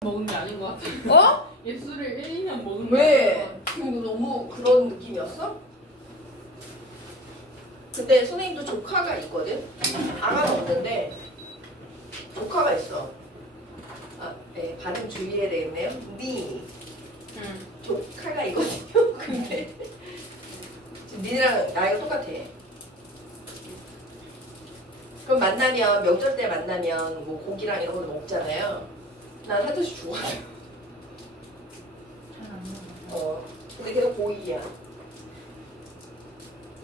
먹은 게 아닌 것 같아. 어? 예술을 1, 2년 먹은 게 왜? 지금 너무 그런 느낌이었어? 근데 선생님도 조카가 있거든? 아가는 없는데 조카가 있어. 아, 네, 발음 주의해야 되겠네요. 조카가 있거든요. 근데 니네랑 나이가 똑같아. 그럼 만나면 명절 때 만나면 뭐 고기랑 이런 거 먹잖아요. 난 하듯이 좋아해. 잘안 먹어. 근데 걔도 고2야.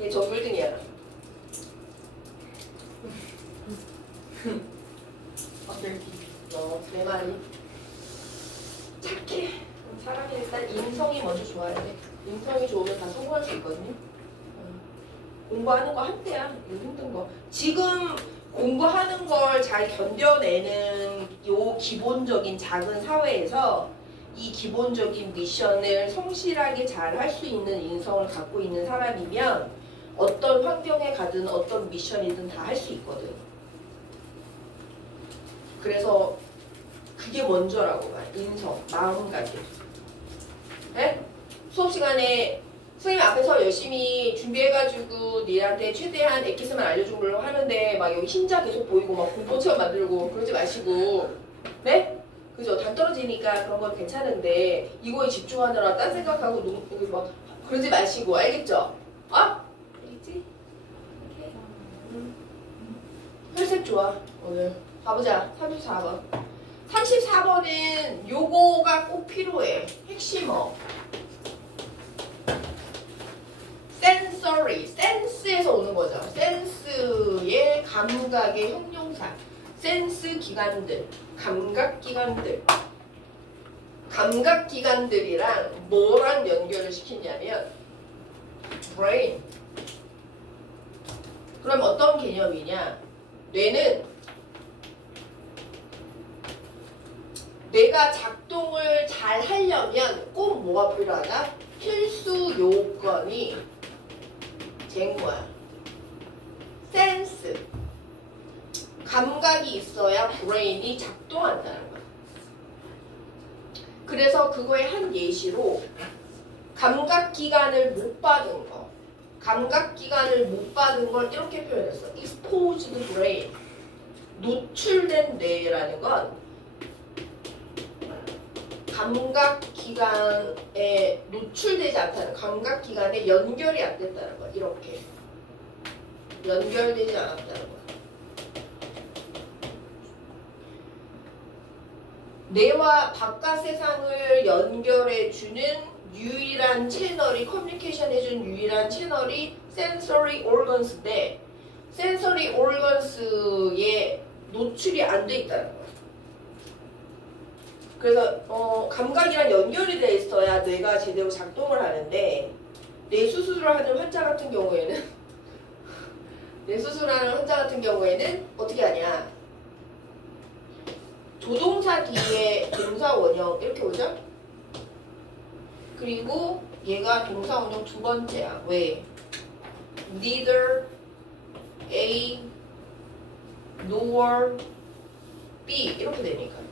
얘 전교 1등이야. 내 말이 착해. 사람이 일단 인성이 먼저 좋아야 돼. 인성이 좋으면 다 성공할 수 있거든요. 공부하는 거 한때야. 이거 힘든 거. 지금 공부하는 걸 잘 견뎌내는 요 기본적인 작은 사회에서 이 기본적인 미션을 성실하게 잘 할 수 있는 인성을 갖고 있는 사람이면 어떤 환경에 가든 어떤 미션이든 다 할 수 있거든. 그래서 그게 먼저라고 말. 인성, 마음가짐. 네? 수업 시간에 선생님 앞에서 열심히 준비해가지고 니한테 최대한 엑기스만 알려주려고 하는데 막 여기 흰자 계속 보이고 막 공포처럼 만들고 그러지 마시고. 네? 그죠? 단 떨어지니까 그런 건 괜찮은데 이거에 집중하느라 딴 생각하고 막 그러지 마시고. 알겠죠? 알겠지? 오케이. 혈색 좋아 오늘. 가보자. 34번. 34번은 요거가 꼭 필요해. 핵심어. sensory. 센스에서 오는 거죠. 센스의 감각의 형용사. 센스 기관들. 감각기관들. 감각기관들이랑 뭐랑 연결을 시키냐면 brain. 그럼 어떤 개념이냐? 뇌는 뇌가 작동을 잘 하려면 꼭 뭐가 필요하다? 필수 요건이 쟁거야. 센스. 감각이 있어야 브레인이 작동한다는 거야. 그래서 그거의 한 예시로 감각기관을 못 받은 거. 감각기관을 못 받은 걸 이렇게 표현했어. exposed brain. 노출된 뇌라는 건 감각기관에 노출되지 않다는, 감각기관에 연결이 안 됐다는 거야. 이렇게 연결되지 않았다는 거야. 뇌와 바깥 세상을 연결해주는 유일한 채널이, 커뮤니케이션 해주는 유일한 채널이 sensory organs인데 sensory organs에 노출이 안 돼 있다는 거야. 그래서 감각이랑 연결이 돼 있어야 뇌가 제대로 작동을 하는데 뇌 수술을 하는 환자 같은 경우에는 뇌 수술하는 환자 같은 경우에는 어떻게 하냐? 조동사 뒤에 동사 원형 이렇게 오죠? 그리고 얘가 동사 원형 두 번째야. 왜? Neither A nor B 이렇게 되니까.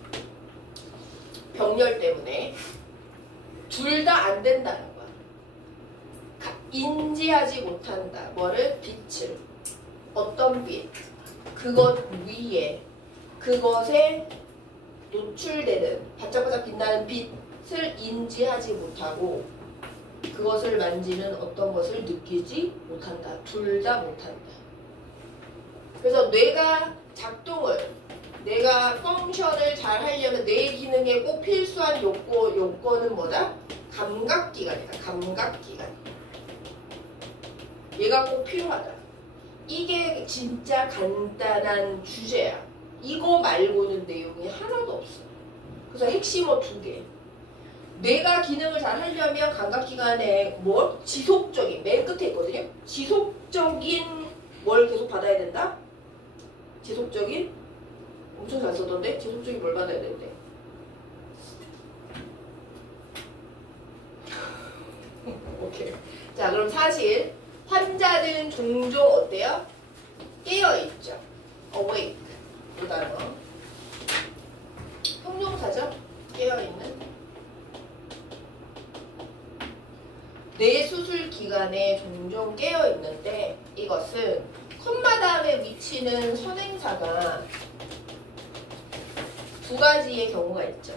병렬 때문에 둘 다 안 된다는 거야. 인지하지 못한다. 뭐를? 빛을. 어떤 빛? 그것 위에 그것에 노출되는 반짝반짝 빛나는 빛을 인지하지 못하고 그것을 만지는 어떤 것을 느끼지 못한다. 둘 다 못한다. 그래서 뇌가 작동을, 내가 펑션을 잘 하려면 뇌 기능에 꼭 필수한 요건은 뭐다? 감각기관이다. 감각기관. 얘가 꼭 필요하다. 이게 진짜 간단한 주제야. 이거 말고는 내용이 하나도 없어. 그래서 핵심어 2개. 뇌가 기능을 잘 하려면 감각기관에 뭐? 지속적인, 맨 끝에 있거든요. 지속적인 뭘 계속 받아야 된다? 지속적인? 엄청 잘 써던데? 지속적인 뭘 받아야 되는데? 오케이. 자, 그럼 사실 환자들은 종종 어때요? 깨어있죠. awake. 그 단어. 형용사죠? 뇌 수술 기간에 종종 깨어 있는데 이것은 콤마 다음에 위치는 선행사가 두 가지의 경우가 있죠.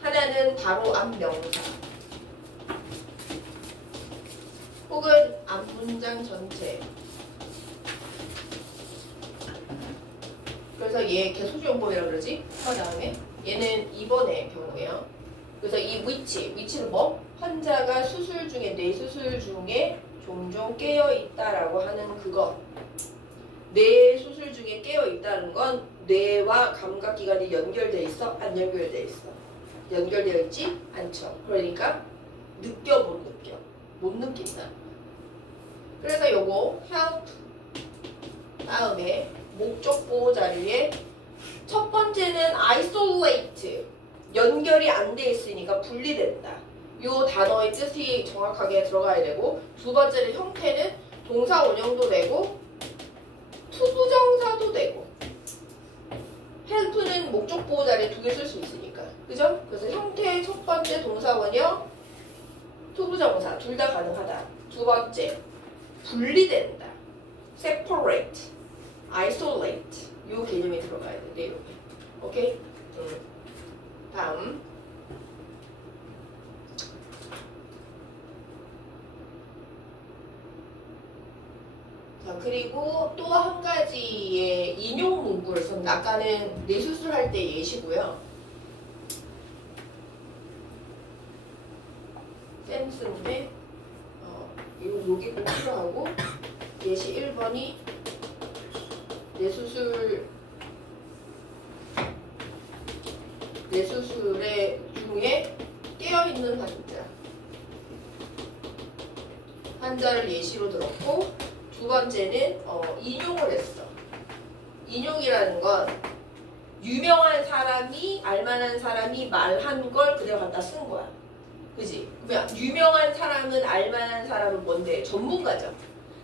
하나는 바로 앞 명사 혹은 앞 문장 전체. 그래서 얘 개소수용법이라고 그러지? 그 다음에 얘는 2번의 경우예요. 그래서 이 위치는 뭐? 환자가 수술 중에 뇌수술 중에 종종 깨어 있다라고 하는 그것. 뇌 수술 중에 깨어 있다는 건 뇌와 감각기관이 연결돼 있어? 안 연결돼 있어? 연결되어 있지 않죠. 그러니까 느껴 못 느껴? 못 느낀다. 그래서 요거 help 다음에 목적 보호 자리에 첫 번째는 isolate 연결이 안 돼 있으니까 분리된다. 요 단어의 뜻이 정확하게 들어가야 되고 두 번째는 형태는 동사 원형도 되고 투부정사도 되고 help는 목적 보호 자리에 두 개 쓸 수 있으니까 그죠? 그래서 형태의 첫 번째 동사 원형 투부정사 둘 다 가능하다. 두 번째 분리된다. separate, isolate 요 개념이 들어가야 돼. 내용에. 오케이? 다음 자 그리고 또 한 가지의 인용 문구를 썼는데 아까는 뇌수술할 때 예시고요. 센스인데 여기 꼭 필요하고 예시 1번이 뇌수술의 중에 깨어있는 환자를 예시로 들었고 두 번째는 인용을 했어. 인용이라는 건 유명한 사람이 알만한 사람이 말한 걸 그대로 갖다 쓴 거야. 그지? 그러면 유명한 사람은 알만한 사람은 뭔데? 전문가죠.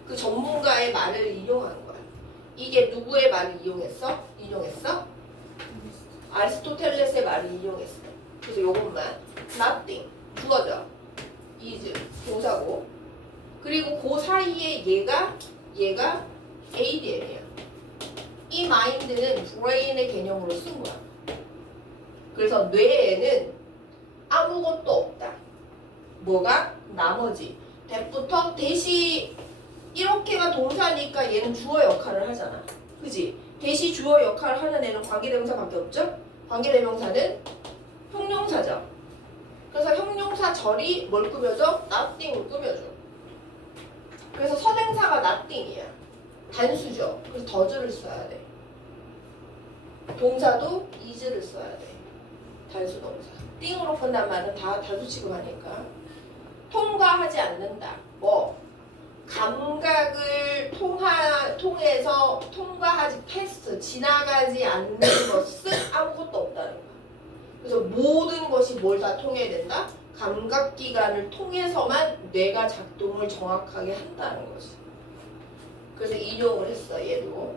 그 전문가의 말을 인용한 거야. 이게 누구의 말을 인용했어? 아리스토텔레스의 말을 이용했어. 그래서 요것만 nothing 주어져 is 동사고 그리고 그 사이에 얘가 ADM이야. 이 마인드는 브레인의 개념으로 쓴 거야. 그래서 뇌에는 아무것도 없다. 뭐가? 나머지 that부터 대시 이렇게가 동사니까 얘는 주어 역할을 하잖아. 그지? 대시 주어 역할을 하는 애는 관계대명사밖에 없죠? 관계대명사는 형용사죠. 그래서 형용사 절이 뭘 꾸며줘? nothing을 꾸며줘. 그래서 선행사가 nothing이야. 단수죠. 그래서 does를 써야 돼. 동사도 is를 써야 돼. 단수 동사. 띵으로 푼단 말은 다 단수 취급하니까. 통과하지 않는다. 뭐? 감각을 통해서 통과하지 패스 지나가지 않는 것은 아무것도 없다는 거야. 그래서 모든 것이 뭘 다 통해야 된다? 감각기관을 통해서만 뇌가 작동을 정확하게 한다는 거지. 그래서 인용을 했어. 얘는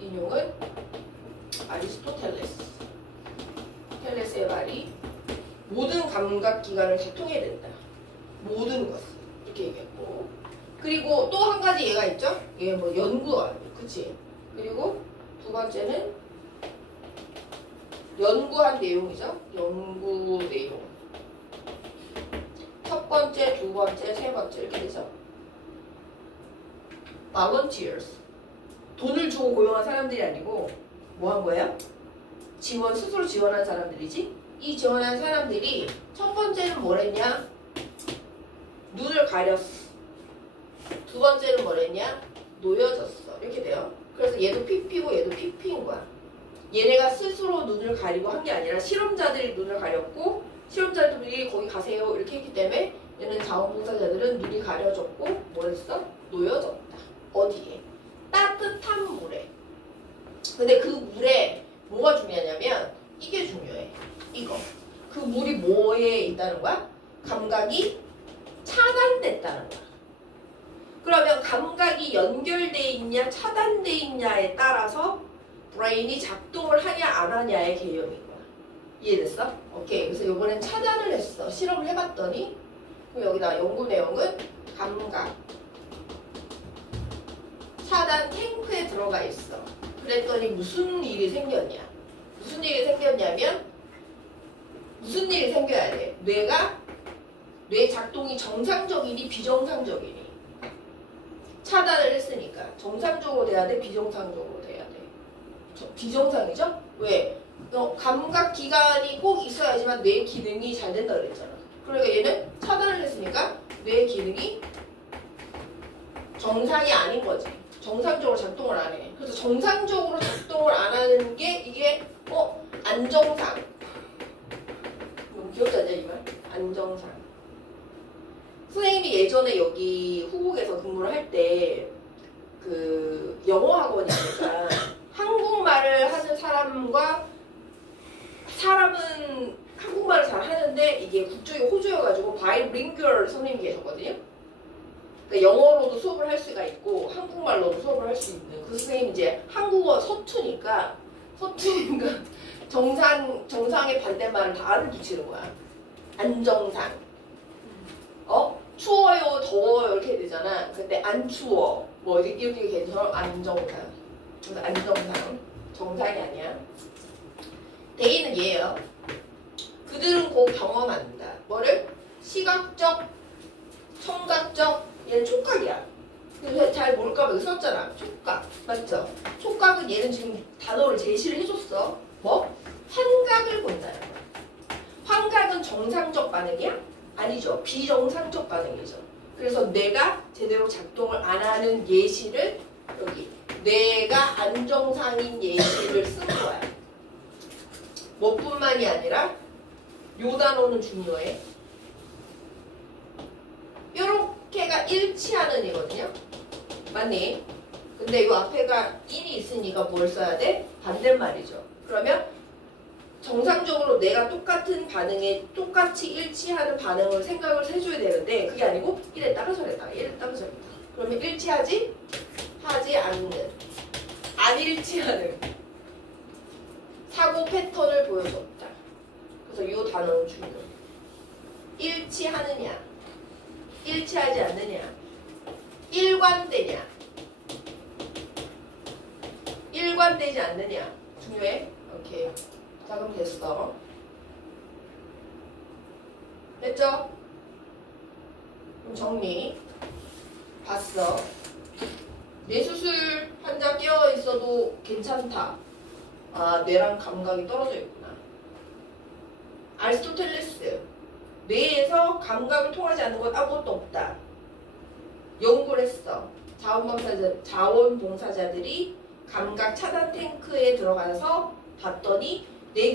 인용은 텔레스의 말이 모든 감각기관을 다 통해야 된다. 모든 것을 이렇게 얘기했고 그리고 또 한 가지 얘가 있죠? 얘 뭐 연구원, 그치? 그리고 두 번째는 연구한 내용이죠? 연구 내용. 첫 번째, 두 번째, 세 번째 이렇게 되죠? volunteers. 돈을 주고 고용한 사람들이 아니고 뭐 한 거예요? 스스로 지원한 사람들이지? 이 지원한 사람들이 첫 번째는 뭐랬냐? 눈을 가렸어. 두 번째는 뭐랬냐? 놓여졌어. 이렇게 돼요. 그래서 얘도 PP고 얘도 PP인 거야. 얘네가 스스로 눈을 가리고 한 게 아니라 실험자들이 눈을 가렸고 실험자들이 거기 가세요 이렇게 했기 때문에 얘는 자원봉사자들은 눈이 가려졌고 뭐랬어? 놓여졌다. 어디에? 따뜻한 물에. 근데 그 물에 뭐가 중요하냐면 이게 중요해. 이거. 그 물이 뭐에 있다는 거야? 감각이 차단됐다는 거야. 그러면 감각이 연결돼 있냐 차단돼 있냐에 따라서 브레인이 작동을 하냐 안 하냐의 개념인 거야. 이해됐어? 오케이. 그래서 이번엔 차단을 했어. 실험을 해봤더니 그럼 여기다 연구 내용은 감각 차단 탱크에 들어가 있어. 그랬더니 무슨 일이 생겼냐? 무슨 일이 생겼냐면 무슨 일이 생겨야 돼? 뇌 작동이 정상적이니 비정상적이니? 차단을 했으니까 정상적으로 돼야 돼? 비정상적으로 돼야 돼? 비정상이죠? 왜? 감각 기관이 꼭 있어야지만 뇌 기능이 잘 된다 그랬잖아. 그러니까 얘는 차단을 했으니까 뇌 기능이 정상이 아닌 거지. 정상적으로 작동을 안 해. 그래서 정상적으로 작동을 안 하는 게 이게 안정상. 너무 귀엽지 않냐 이 말? 안정상. 선생님이 예전에 여기 후국에서 근무를 할 때 그 영어 학원이니까 한국말을 하는 사람은 한국말을 잘 하는데 이게 국적이 호주여가지고 바이링구얼 선생님이 계셨거든요. 그러니까 영어로도 수업을 할 수가 있고 한국말로도 수업을 할 수 있는 그 선생님이 이제 한국어 서투니까 정상의 반대말을 다 알을 붙이는 거야. 안정상. 추워요, 더워요 이렇게 되잖아. 근데 안 추워. 뭐 이렇게 계속 안정상. 그래서 안정상. 정상이 아니야. 대의는 얘예요. 그들은 곧 경험한다. 뭐를? 시각적, 청각적, 얘는 촉각이야. 근데 잘 모를까 봐 여기 썼잖아. 촉각. 맞죠? 촉각은 얘는 지금 단어를 제시를 해줬어. 뭐? 환각을 본다는 거야. 환각은 정상적 반응이야? 아니죠. 비정상적 반응이죠. 그래서 뇌가 제대로 작동을 안 하는 예시를 여기 뇌가 안정상인 예시를 쓴 거야. 뭐뿐만이 아니라 요 단어는 중요해. 요렇게가 일치하는 이거든요. 맞니? 근데 요 앞에가 in이 있으니까 뭘 써야 돼? 반대말이죠. 그러면 정상적으로 내가 똑같은 반응에 똑같이 일치하는 반응을 생각을 해줘야 되는데 그게 아니고 이랬다가 저랬다가 이랬다가 저랬다가 그러면 일치하지? 하지 않는 안 일치하는 사고 패턴을 보여줬다. 그래서 이 단어는 중요해. 일치하느냐 일치하지 않느냐 일관되냐 일관되지 않느냐 중요해. 오케이. 자 그럼 됐어. 됐죠? 그럼 정리. 봤어. 뇌수술 환자 깨어있어도 괜찮다. 아 뇌랑 감각이 떨어져 있구나. 아리스토텔레스. 뇌에서 감각을 통하지 않는 건 아무것도 없다. 연구를 했어. 자원봉사자들이 감각 차단 탱크에 들어가서 봤더니 내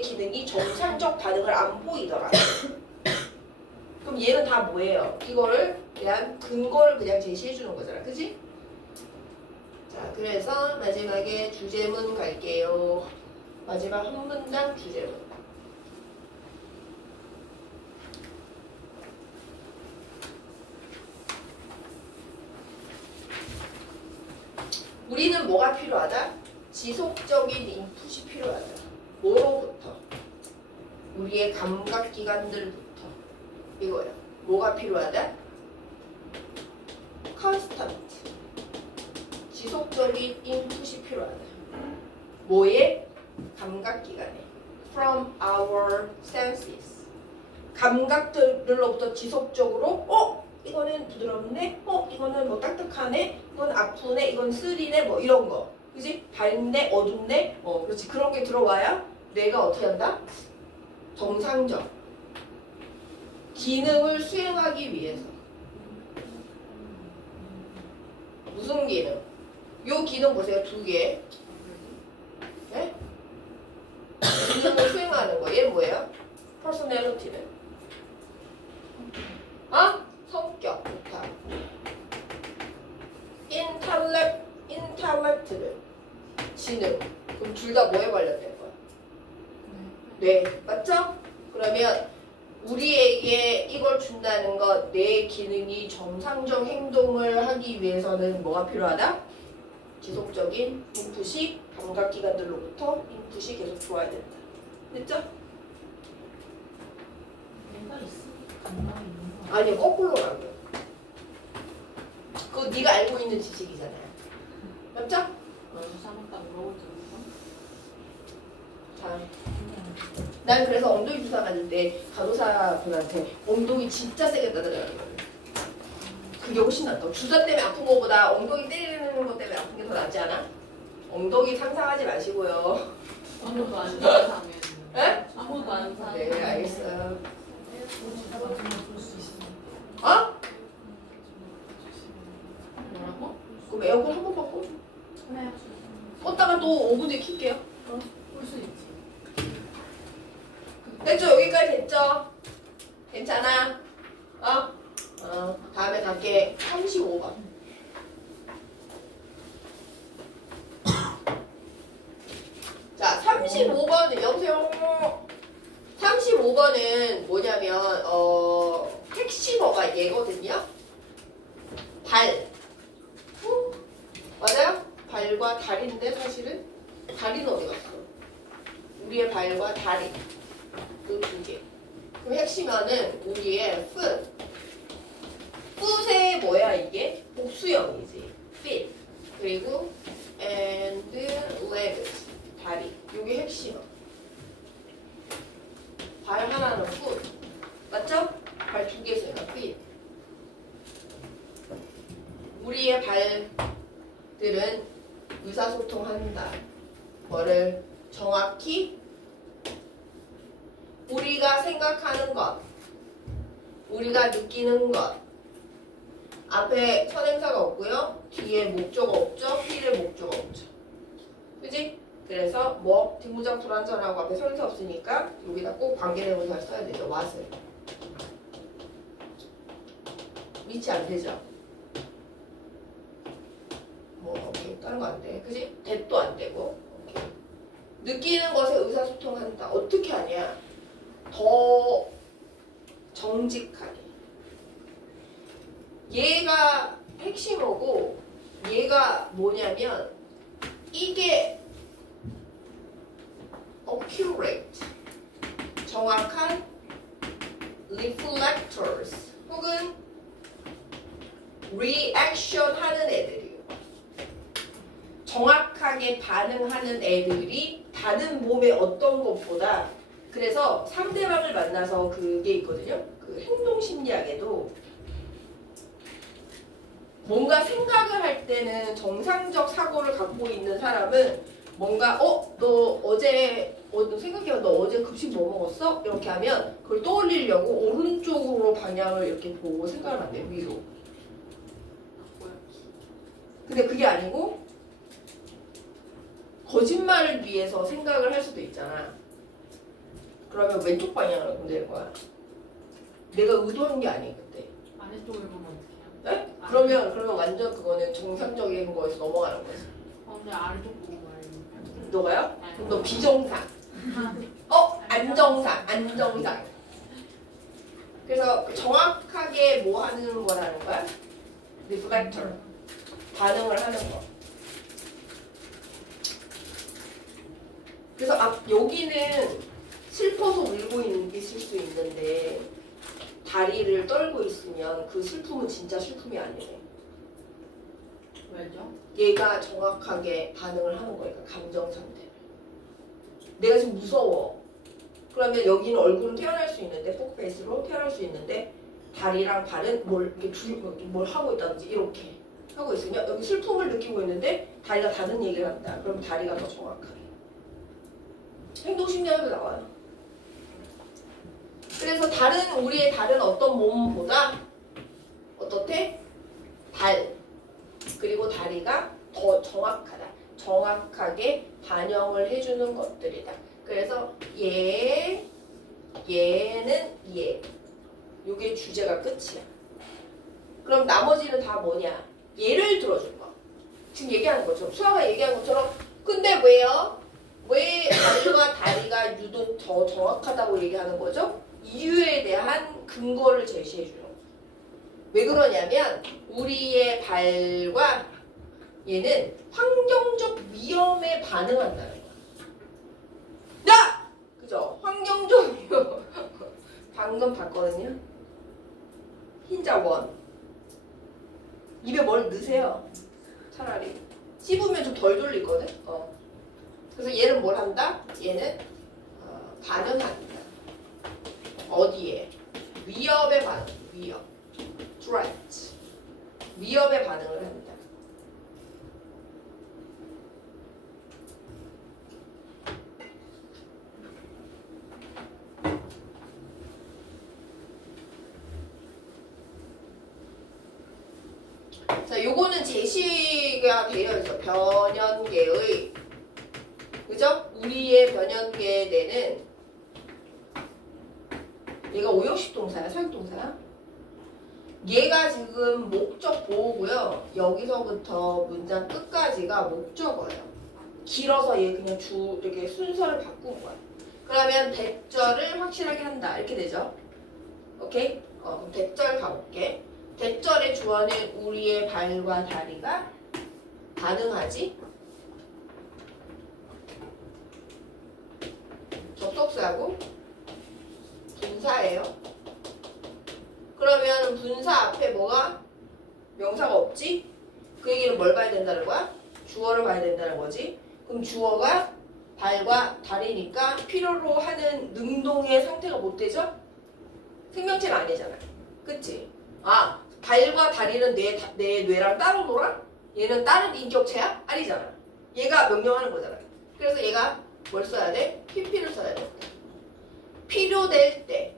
기능이 정상적 반응을 안 보이더라. 그럼 얘는 다 뭐예요? 이거를 대한 근거를 그냥 제시해 주는 거잖아. 그치? 자, 그래서 마지막에 주제문 갈게요. 마지막 한 문장 주제문. 우리는 뭐가 필요하다? 지속적인 인풋이 필요하다. 뭐로부터? 우리의 감각기관들부터. 이거야. 뭐가 필요하다? constant. 지속적인 인풋이 필요하다. 뭐에? 감각기관에. From our senses. 감각들로부터 지속적으로 이거는 부드럽네? 이거는 뭐 딱딱하네? 이건 아프네? 이건 쓰리네? 뭐 이런 거. 그지? 밝네? 어둡네? 그렇지. 그런 게 들어와야 뇌가 어떻게 한다? 정상적 기능을 수행하기 위해서. 무슨 기능? 요 기능 보세요. 두 개. 네? 기능을 수행하는 거. 얘는 뭐예요? personality는. 성격. 좋다. intellect는 지능. 그럼 둘 다 뭐에 관련된 거야? 뇌. 맞죠? 그러면 우리에게 이걸 준다는 것, 뇌 기능이 정상적 행동을 하기 위해서는 뭐가 필요하다? 지속적인 인풋이 감각기관들로부터 인풋이 계속 들어와야 된다. 됐죠? 내가 있으니까 감각이 아니요, 거꾸로라고요. 그거 네가 알고 있는 지식이잖아요. 맞죠? 주사먹다 물어볼 적 있어? 자, 난 그래서 엉덩이 주사 맞을 때 간호사분한테 엉덩이 진짜 세게 따드려요. 그게 훨씬 낫다. 주사 때문에 아픈 거보다 엉덩이 때리는 것 때문에 아픈 게 더 낫지 않아? 엉덩이 상상하지 마시고요. 아무도 안 상상해. 네? 아무도 안 상상해. 네, 알겠어요. 어? 뭐라고? 그럼 에어컨 한 번만 꺼줘. 껐다가 또 5분 뒤에 킬게요. 볼수 있지. 됐죠? 여기까지 됐죠? 괜찮아? 다음에 갈게. 35번. 자, 35번 여보세요. 35번은 뭐냐면 핵심어가 얘거든요. 발. 맞아요? 발과 다리인데 사실은 다리는 어디 갔어? 우리의 발과 다리. 그 두 개. 그럼 핵심어는 우리의 foot. foot의 뭐야 이게? 복수형이지. feet. 그리고 and legs. 다리. 이게 핵심어. 발 하나는 foot. 맞죠? 발 두 개 있으니까 feet. 우리의 발들은 의사소통한다. 뭐를 정확히 우리가 생각하는 것, 우리가 느끼는 것. 앞에 선행사가 없고요. 뒤에 목적 없죠. 필의 목적 없죠. 그지? 그래서 뭐 뒷문장 불완전하고 앞에 선행사 없으니까 여기다 꼭 관계대명사를 써야 되죠. what을. 미치 안 되죠. 뭐 오케이. 다른 거 안 돼. 그지? that도 안 되고. 오케이. 느끼는 것에 의사소통한다. 어떻게 하냐? 더 정직하게. 얘가 핵심어고 얘가 뭐냐면 이게 accurate, 정확한 reflectors 혹은 reaction 하는 애들이에요. 정확하게 반응하는 애들이 다른 몸의 어떤 것보다. 그래서 상대방을 만나서 그게 있거든요. 그 행동심리학에도 뭔가 생각을 할 때는 정상적 사고를 갖고 있는 사람은 뭔가 너 어제 생각해봐. 너 어제 급식 뭐 먹었어? 이렇게 하면 그걸 떠올리려고 오른쪽으로 방향을 이렇게 보고 생각을 한대. 위로. 근데 그게 아니고 거짓말을 위해서 생각을 할 수도 있잖아. 그러면 왼쪽 방향으로 보낼 거야. 내가 의도한 게 아니거든. 아래쪽을 보면 어떡해요? 네? 그러면 완전 그거는 정상적인 거에서 넘어가는 거지. 근데 아래쪽 보고 말해. 너가요? 그럼 너 비정상. 안정상. 그래서 정확하게 뭐 하는 거라는 거야? reflector. 반응을 하는 거. 그래서 여기는 슬퍼서 울고 있을 수 있는데 다리를 떨고 있으면 그 슬픔은 진짜 슬픔이 아니네. 왜죠? 얘가 정확하게 반응을 하는 거니까 감정 상태를. 내가 지금 무서워. 그러면 여기는 얼굴은 태어날 수 있는데 포크페이스로 태어날 수 있는데 다리랑 발은 뭘 하고 있다든지 이렇게 하고 있으면 여기 슬픔을 느끼고 있는데 다리가 다른 얘기를 한다. 그럼 다리가 더 정확하게. 행동심리학에도 나와요. 그래서 우리의 다른 어떤 몸보다 어떻대? 발 그리고 다리가 더 정확하다. 정확하게 반영을 해주는 것들이다. 그래서 얘는 얘. 요게 주제가 끝이야. 그럼 나머지는 다 뭐냐? 예를 들어준 거. 지금 얘기하는 것처럼 수아가 얘기한 것처럼 근데 왜요? 왜 발과 다리가 유독 더 정확하다고 얘기하는 거죠? 이유에 대한 근거를 제시해 주는 거예요. 왜 그러냐면 우리의 발과 얘는 환경적 위험에 반응한다는 거야. 그죠? 환경적 위험. 방금 봤거든요. 흰자 원. 입에 뭘 넣으세요. 차라리. 씹으면 좀 덜 돌리거든. 그래서 얘는 뭘 한다? 얘는 반응한다. 어디에? 위협에 반응. 위협. threat. 위협에 반응을 한다. 자, 요거는 제시가 되어 있어. 변연계의, 그죠? 우리의 변연계에 대는 얘가 오형식 동사야, 사역 동사야? 얘가 지금 목적 보호고요. 여기서부터 문장 끝까지가 목적어예요. 길어서 얘 그냥 이렇게 순서를 바꾼 거야. 그러면 대절을 확실하게 한다. 이렇게 되죠. 오케이? 그럼 대절 가볼게. 대절의 주어는 우리의 발과 다리가 반응하지. 접속사고 분사예요. 그러면 분사 앞에 뭐가? 명사가 없지? 그 얘기는 뭘 봐야 된다는 거야? 주어를 봐야 된다는 거지. 그럼 주어가 발과 다리니까 필요로 하는 능동의 상태가 못 되죠? 생명체는 아니잖아. 그치? 아, 발과 다리는 내 뇌랑 따로 놀아? 얘는 다른 인격체야? 아니잖아. 얘가 명령하는 거잖아. 그래서 얘가 뭘 써야 돼? PP를 써야 돼. 필요될 때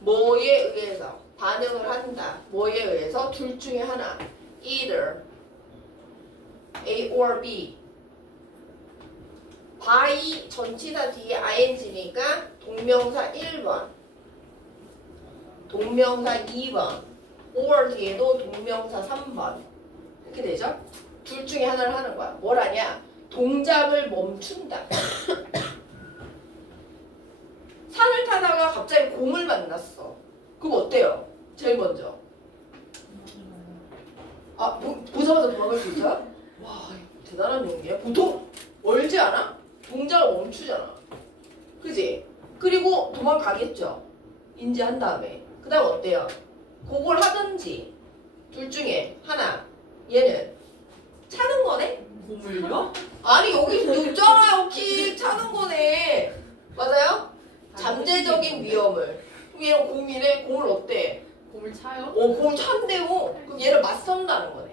뭐에 의해서 반응을 한다. 뭐에 의해서 둘 중에 하나. Either A or B. by 전치사 뒤에 ing니까 동명사 1번, 동명사 2번, or 뒤에도 동명사 3번. 이렇게 되죠? 둘 중에 하나를 하는 거야. 뭘 하냐? 동작을 멈춘다. 산을 타다가 갑자기 곰을 만났어. 그럼 어때요? 제일 먼저. 보자마자 도망갈 수 있어요? 와, 대단한 용기야. 보통 멀지 않아? 동작을 멈추잖아. 그지? 그리고 도망가겠죠. 인지한 다음에. 그 다음 어때요? 그걸 하든지 둘 중에 하나. 얘는 차는 거네? 곰을요? 아니 여기 있잖아요. 키 차는 거네. 맞아요? 잠재적인 위험을. 그럼 얘는 곰이래. 곰을 어때? 곰을 차요? 곰 찬대고. 그럼 얘를 맞선다는 거네.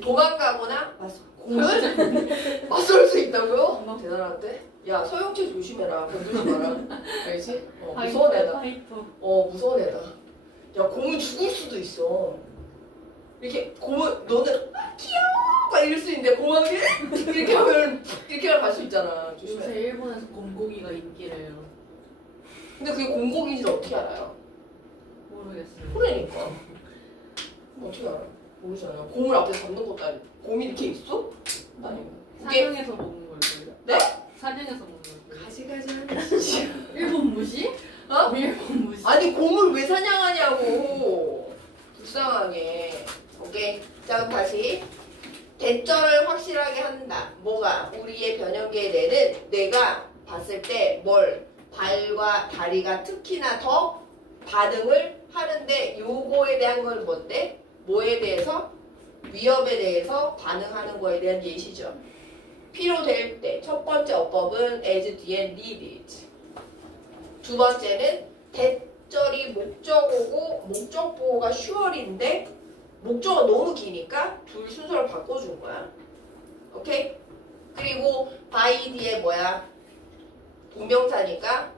도망가거나 곰을 맞설 수 있다고요? 대단한데? 야, 서영채 조심해라. 건들지 마라. 알지? 무서운 애다. 무서운 애다. 야, 곰은 죽을 수도 있어. 이렇게 곰은 너는 귀여워! 막 이럴 수 있는데 곰하게 이렇게 하면 이렇게 갈 수 있잖아. 조심해. 요새 일본에서 곰고기가 인기래요. 근데 그게 곰고기인지를 어떻게 알아요? 모르겠어요. 그러니까. 어떻게 알아? 모르잖아. 곰을 앞에 잡는 것도 아니고. 곰이 이렇게 있어? 아니고. 사냥해서 먹는 걸걸요? 네? 사냥해서 먹는 걸걸요? 가지가지. 일본 무시? 어? 일본 무시? 아니 곰을 왜 사냥하냐고. 불쌍하게. 오케이. 자 그럼 다시. 대절을 확실하게 한다. 뭐가? 우리의 변형계에 대는 내가 봤을 때 뭘? 발과 다리가 특히나 더 반응을 하는데 요거에 대한 건 뭔데? 뭐에 대해서? 위협에 대해서 반응하는 거에 대한 예시죠. 필요될 때. 첫 번째 어법은 as 뒤엔 needed. 두 번째는 대절이 목적어고 목적보호가 sure인데 목적어 너무 기니까 둘 순서를 바꿔준 거야. 오케이? 그리고 by 뒤에 뭐야? 동명사니까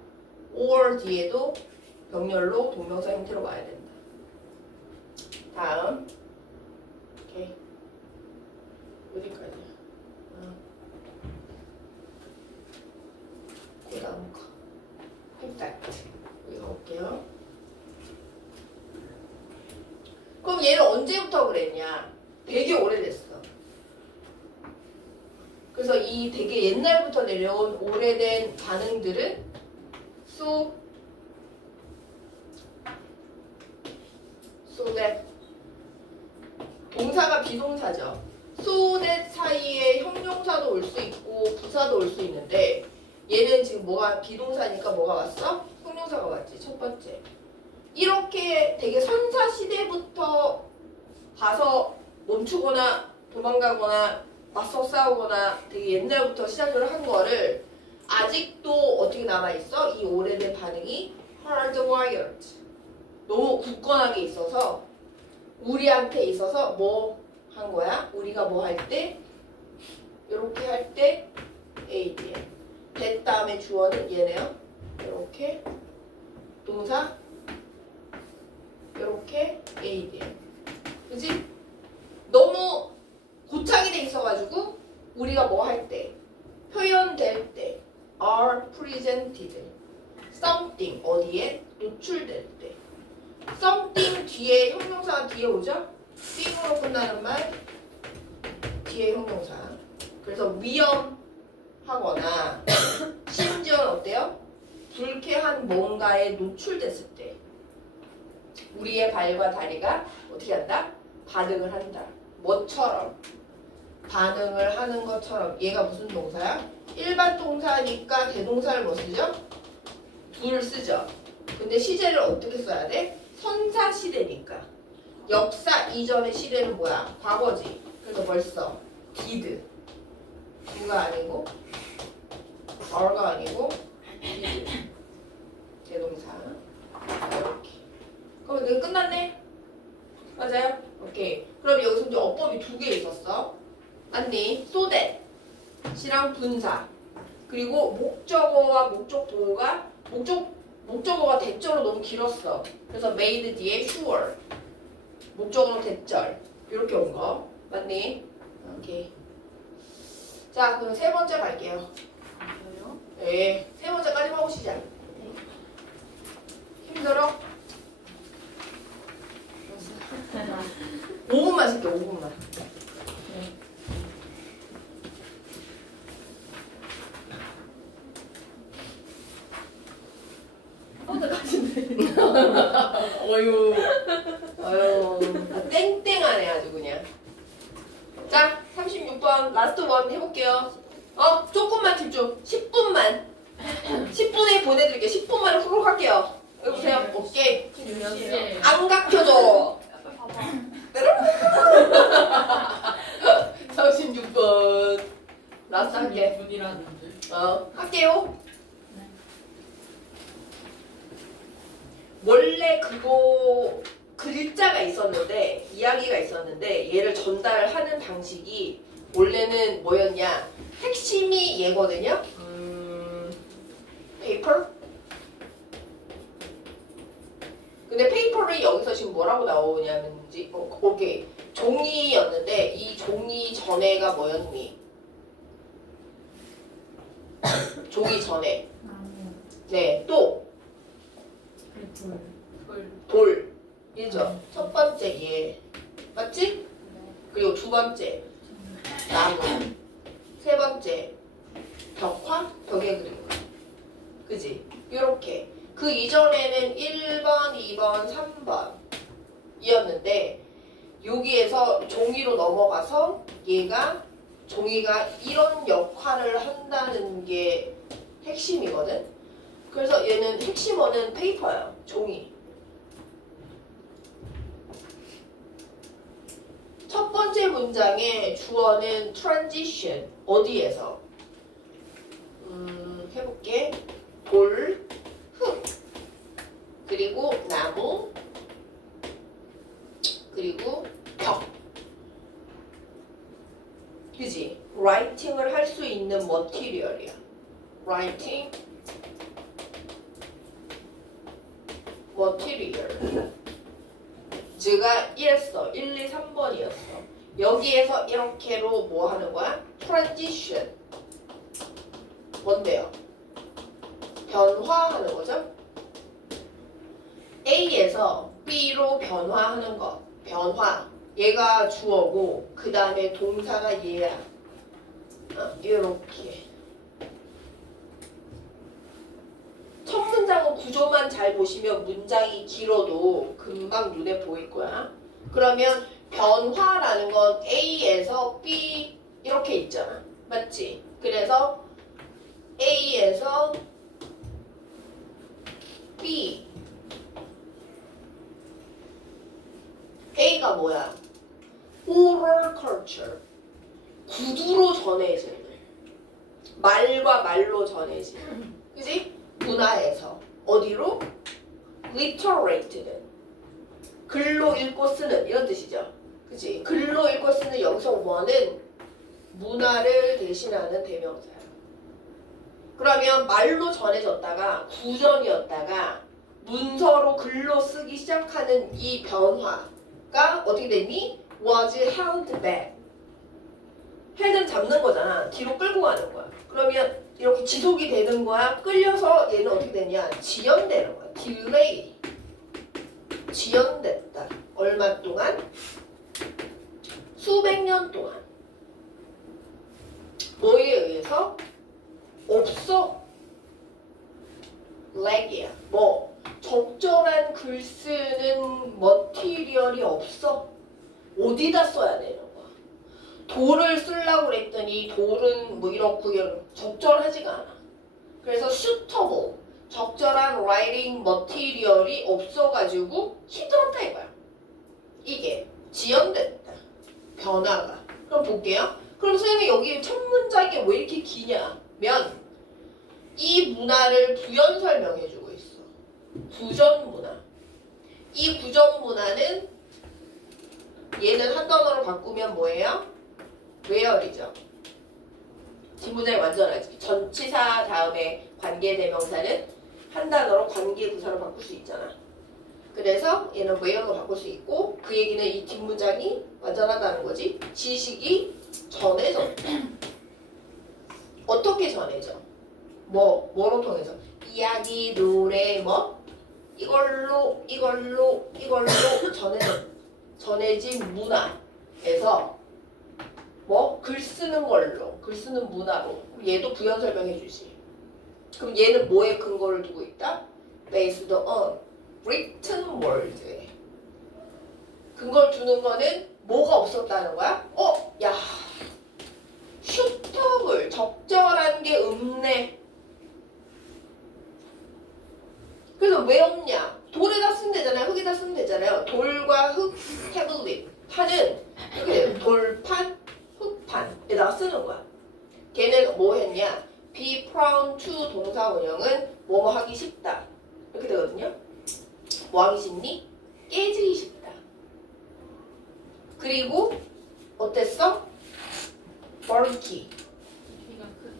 or 뒤에도 병렬로 동명사 형태로 와야 된다. 다음. 오케이. 어디까지야? 그 다음 거. 팩트. 여기 가볼게요. 그럼 얘는 언제부터 그랬냐? 되게 오래됐어. 그래서 이 되게 옛날부터 내려온 오래된 반응들은 so that 동사가 비동사죠. so that 사이에 형용사도 올 수 있고 부사도 올 수 있는데 얘는 지금 뭐가 비동사니까 뭐가 왔어? 형용사가 왔지. 첫 번째. 이렇게 되게 선사시대부터 가서 멈추거나 도망가거나 맞서 싸우거나 되게 옛날부터 시작을 한 거를 아직도 어떻게 남아있어? 이 오래된 반응이 hardwired. 너무 굳건하게 있어서 우리한테 있어서 뭐 한 거야? 우리가 뭐 할 때? 이렇게 할 때 ADM. that 다음에 주어는 얘네요. 이렇게 동사 이렇게 ADM. 그지? 너무 고착이 돼 있어가지고 우리가 뭐 할 때 표현될 때 are presented something 어디에 노출될 때 something 뒤에 형용사가 뒤에 오죠? thing으로 끝나는 말 뒤에 형용사. 그래서 위험하거나 심지어는 어때요? 불쾌한 뭔가에 노출됐을 때 우리의 발과 다리가 어떻게 한다? 반응을 한다. 뭐처럼? 반응을 하는 것처럼. 얘가 무슨 동사야? 일반 동사니까 대동사를 뭐 쓰죠? 둘 쓰죠. 근데 시제를 어떻게 써야 돼? 선사시대니까. 역사 이전의 시대는 뭐야? 과거지. 그래서 벌써 did. do가 아니고 are가 아니고 did. 대동사. 이렇게. 그럼 이거 끝났네? 맞아요? 오케이. 그럼 여기서 이제 어법이 두 개 있었어. 맞니? so that 시랑 분사. 그리고 목적어와 목적보호가 목적어가 대절로 너무 길었어. 그래서 made 뒤에 sure. 목적어로 대절. 이렇게 온 거. 맞니? 오케이. 자, 그럼 세 번째 갈게요. 저요? 네. 세 번째까지만 하고 시작. 힘들어? 5분만 쓸게, 5분만. 어제까지인데. 어휴, 땡땡하네 아주 그냥. 자, 36번 라스트 원 해볼게요. 조금만 집중. 10분만. 10분에 보내드릴게요. 10분만에 후루룩 할게요. 여기 보세요. 오케이. 몇 시에? 안 각혀줘. 봐봐. 36번. 라스트 할게. 분이라는데. 할게요. 원래 그거 글자가 있었는데 이야기가 있었는데 얘를 전달하는 방식이 원래는 뭐였냐? 핵심이 얘거든요. 페이퍼? 근데 페이퍼를 여기서 지금 뭐라고 나오냐면지 오케이 종이였는데 이 종이 전에가 뭐였니? 종이 전에 네 또 돌 이죠. 첫 번째 얘 맞지? 그리고 두 번째 나무 세 번째 벽화 벽에 그리고 그지? 요렇게 그 이전에는 1번, 2번, 3번 이었는데 여기에서 종이로 넘어가서 얘가 종이가 이런 역할을 한다는 게 핵심이거든. 그래서 얘는 핵심어는 페이퍼예요. 종이. 첫 번째 문장의 주어는 transition. 어디에서? 해볼게. 돌, 흙, 그리고 나무, 그리고 벽. 그지? writing을 할 수 있는 material이야. writing, material. 즈가 이랬어. 1, 2, 3번이었어. 여기에서 이렇게로 뭐 하는 거야? transition. 뭔데요? 변화하는 거죠? A에서 B로 변화하는 것. 변화. 얘가 주어고 그 다음에 동사가 얘야. 이렇게. 첫 문장은 구조만 잘 보시면 문장이 길어도 금방 눈에 보일 거야. 그러면 변화라는 건 A에서 B 이렇게 있잖아. 맞지? 그래서 A에서 B 뭐야? oral culture. 구두로 전해지는. 말과 말로 전해지는. 그지? 문화에서. 어디로? literate는. 글로 읽고 쓰는 이런 뜻이죠. 그치? 글로 읽고 쓰는 여기서 원은 문화를 대신하는 대명사야. 그러면 말로 전해졌다가 구전이었다가 문서로 글로 쓰기 시작하는 이 변화가 어떻게 됐니? was held back. held는 잡는 거잖아. 뒤로 끌고 가는 거야. 그러면 이렇게 지속이 되는 거야. 끌려서 얘는 어떻게 되냐? 지연되는 거야. delay. 지연됐다. 얼마 동안? 수백 년 동안. 뭐에 의해서? 없어. lag이야. 뭐 적절한 글 쓰는 머티리얼이 없어. 어디다 써야 되는 거야? 돌을 쓰려고 그랬더니 돌은 뭐 이렇고 적절하지가 않아. 그래서 suitable, 적절한 라이팅 머티리얼이 없어가지고 힘들었다 이거야. 이게 지연됐다. 변화가. 그럼 볼게요. 그럼 선생님이 여기 첫 문장이 왜 이렇게 기냐면 이 문화를 부연 설명해주고 있어. 구전 문화. 이 구전 문화는 얘는 한 단어로 바꾸면 뭐예요? where이죠. 뒷문장이 완전하지. 전치사 다음에 관계대명사는 한 단어로 관계부사로 바꿀 수 있잖아. 그래서 얘는 where로 바꿀 수 있고 그 얘기는 이 뒷문장이 완전하다는 거지. 지식이 전해졌다. 어떻게 전해져? 뭐로 통해서? 이야기, 노래, 뭐? 이걸로 전해진 문화에서 뭐? 글 쓰는 걸로, 글 쓰는 문화로. 얘도 부연 설명해 주지. 그럼 얘는 뭐에 근거를 두고 있다? Based on written word에. 근거를 두는 거는 뭐가 없었다는 거야? 야, 슈터블, 적절한 게 없네. 그래서 왜 없냐? 돌에다 쓰면 되잖아요. 흙에다 쓰면 되잖아요. 돌과 흙, 태블릿, 판은 이렇게 돼요. 돌판, 흙판에다가 쓰는 거야. 걔는 뭐 했냐? be prone to 동사 원형은 뭐뭐 하기 쉽다. 이렇게 되거든요. 뭐 하기 쉽니? 깨지기 쉽다. 그리고 어땠어? bulky.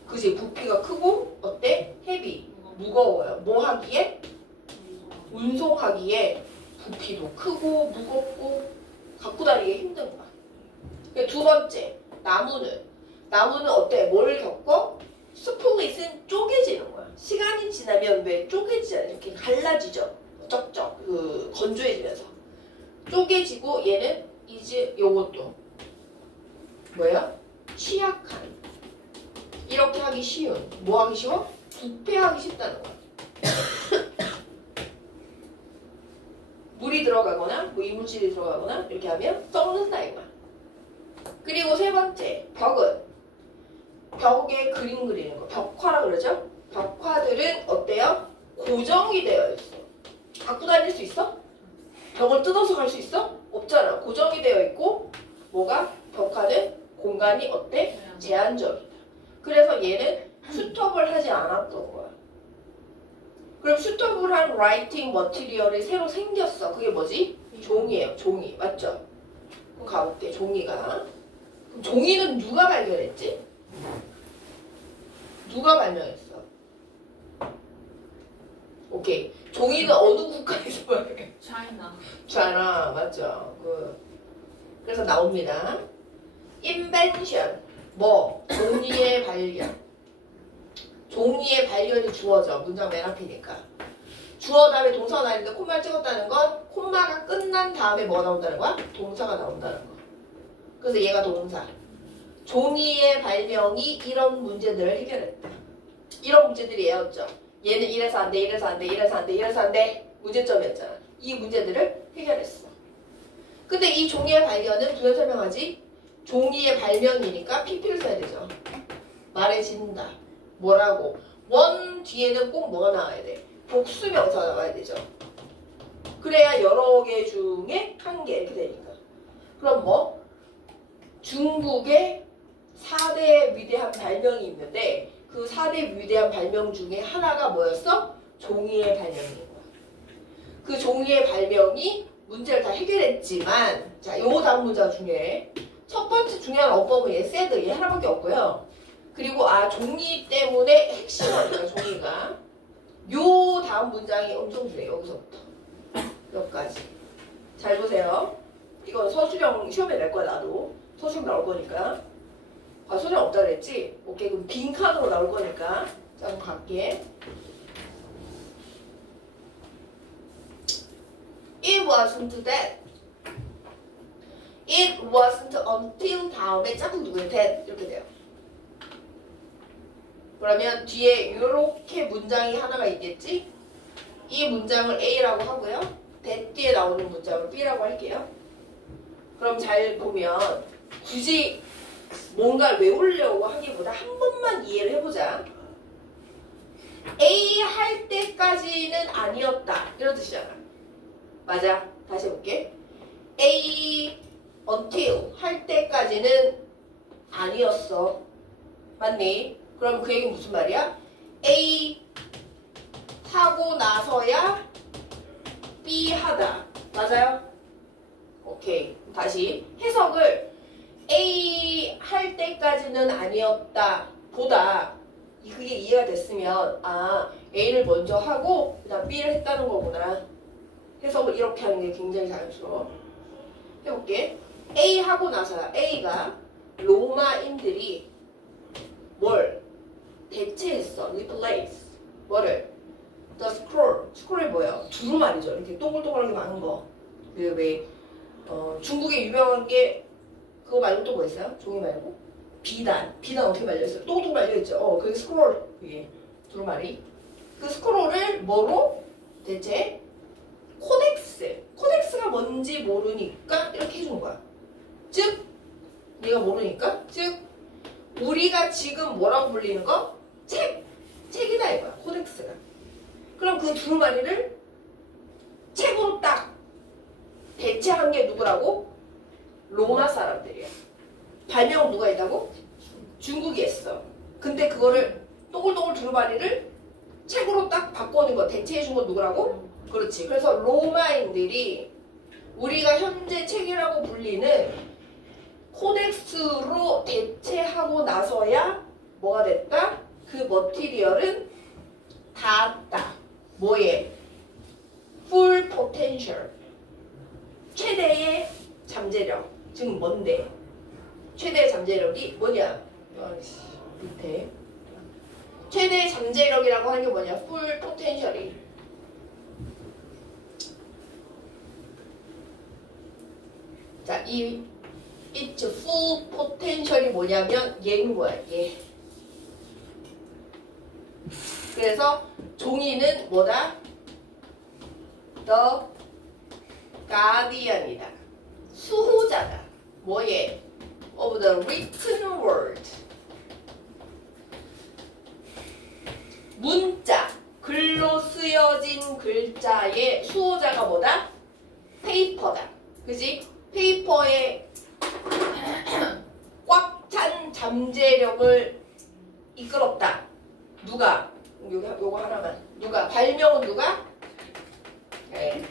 그지? 부피가 크고 어때? heavy. 무거워요. 뭐 하기에? 운송하기에 부피도 크고 무겁고 갖고 다니기 힘든 거야. 두 번째, 나무는 어때? 뭘 겪어? 스플릿은 쪼개지는 거야. 시간이 지나면 왜 쪼개지잖아. 이렇게 갈라지죠. 쩍쩍 건조해지면서 쪼개지고 얘는 이제 요것도 뭐야? 취약한. 이렇게 하기 쉬운. 뭐 하기 쉬워? 부패하기 쉽다는 거야. 물이 들어가거나 뭐 이물질이 들어가거나 이렇게 하면 썩는다 이거야. 그리고 세 번째, 벽에 그림 그리는 거. 벽화라 그러죠? 벽화들은 어때요? 고정이 되어 있어. 갖고 다닐 수 있어? 벽을 뜯어서 갈 수 있어? 없잖아. 고정이 되어 있고 뭐가? 벽화는 공간이 어때? 제한적이다. 그래서 얘는 수톱을 하지 않았던 거야. 그럼 수터블한 라이팅 머티리얼이 새로 생겼어. 그게 뭐지? 종이에요. 종이. 맞죠? 그럼 가볼게. 종이가. 그럼 종이는 누가 발견했지? 누가 발명했어? 오케이. 종이는 어느 국가에서 발견해? 차이나. 맞죠? 그래서 나옵니다. invention. 뭐? 종이의 발견. 종이의 발견이 주어져. 문장 맨 앞이니까. 주어 다음에 동사가 나오는데 콤마를 찍었다는 건 콤마가 끝난 다음에 뭐가 나온다는 거야? 동사가 나온다는 거. 그래서 얘가 동사. 종이의 발명이 이런 문제들을 해결했다. 이런 문제들이 얘였죠. 얘는 이래서 안 돼, 이래서 안 돼, 이래서 안 돼, 이래서 안 돼. 문제점이었잖아. 이 문제들을 해결했어. 근데 이 종이의 발견은 부연 설명하지? 종이의 발명이니까 PP를 써야 되죠. 말해진다. 뭐라고? 원 뒤에는 꼭 뭐가 나와야 돼? 복수명사가 나와야 되죠. 그래야 여러 개 중에 한 개 이렇게 되니까. 그럼 뭐? 중국의 4대 위대한 발명이 있는데 그 4대 위대한 발명 중에 하나가 뭐였어? 종이의 발명인 거야. 그 종이의 발명이 문제를 다 해결했지만 자, 요 다음 문제가 중요해. 첫 번째 중요한 어법은 얘 새드 얘 하나밖에 없고요. 그리고 종이 때문에 핵심이니까 종이가 요 다음 문장이 엄청 중요해. 여기서부터 여기까지 잘 보세요. 이건 서술형 시험에 낼 거야. 나도 서술형 나올 거니까. 서술형 없다 그랬지? 오케이 그럼 빈칸으로 나올 거니까 자 한번 갈게. It wasn't that. It wasn't until 다음에 짝꿍 누구예요? that 이렇게 돼요. 그러면 뒤에 이렇게 문장이 하나가 있겠지? 이 문장을 A라고 하고요. that 뒤에 나오는 문장을 B라고 할게요. 그럼 잘 보면 굳이 뭔가를 외우려고 하기보다 한 번만 이해를 해보자. A 할 때까지는 아니었다. 이런 뜻이잖아. 맞아. 다시 해볼게. A until 할 때까지는 아니었어. 맞니? 그럼 그 얘기는 무슨 말이야? A 하고 나서야 B 하다. 맞아요? 오케이. 다시 해석을 A 할 때까지는 아니었다 보다 그게 이해가 됐으면 A를 먼저 하고 그다음 B를 했다는 거구나. 해석을 이렇게 하는 게 굉장히 자연스러워. 해볼게. A 하고 나서야 A가 로마인들이 뭘 대체했어. replace 뭐를? the scroll. scroll이 뭐예요? 두루마리죠. 이렇게 동글동글하게 많은 거. 그 왜 중국에 유명한 게 그거 말고 또 뭐 있어요? 종이 말고? 비단. 비단 어떻게 말려있어요? 동동 말려있죠. 그게 스크롤 위에 두루마리. 그 스크롤을 뭐로? 대체 코덱스. 코덱스가 뭔지 모르니까 이렇게 해준 거야. 즉 네가 모르니까 즉 우리가 지금 뭐라고 불리는 거? 책. 책이다 이거야. 코덱스가. 그럼 그 두루마리를 책으로 딱 대체한 게 누구라고? 로마 사람들이야. 발명 누가 있다고? 중국이 했어. 근데 그거를 동글동글 두루마리를 책으로 딱 바꿔놓은 거 대체해준 건 누구라고? 그렇지. 그래서 로마인들이 우리가 현재 책이라고 불리는 코덱스로 대체하고 나서야 뭐가 됐다? 그 머티리얼은 닿았다. 뭐에? full potential. 최대의 잠재력. 지금 뭔데? 최대의 잠재력이 뭐냐? 밑에. 최대의 잠재력이라고 하는 게 뭐냐? full potential이. 자, 이 its full potential이 뭐냐면 얘인 거야. 얘. 그래서 종이는 뭐다? The Guardian이다. 수호자다. 뭐에? Of the written word. 문자, 글로 쓰여진 글자의 수호자가 뭐다? 페이퍼다. 그지? 페이퍼에 꽉 찬 잠재력을 이끌었다. 누가? 요거 하나만. 누가? 발명은 누가? 네.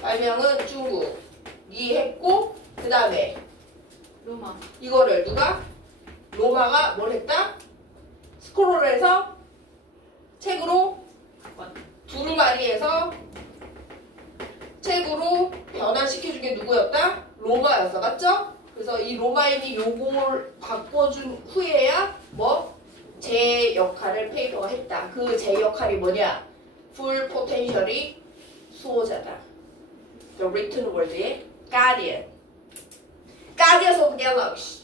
발명은 중국이 했고 그 다음에 로마. 이거를 누가? 로마가 뭘 했다? 스크롤을 해서 책으로 두루마리에서 책으로 변환시켜준 게 누구였다? 로마였어. 맞죠? 그래서 이 로마인이 요걸 바꿔준 후에야 뭐? 제 역할을 페이퍼가 했다. 그 제 역할이 뭐냐? full potential이 수호자다. The written word의 guardian. Guardians of the Galaxy.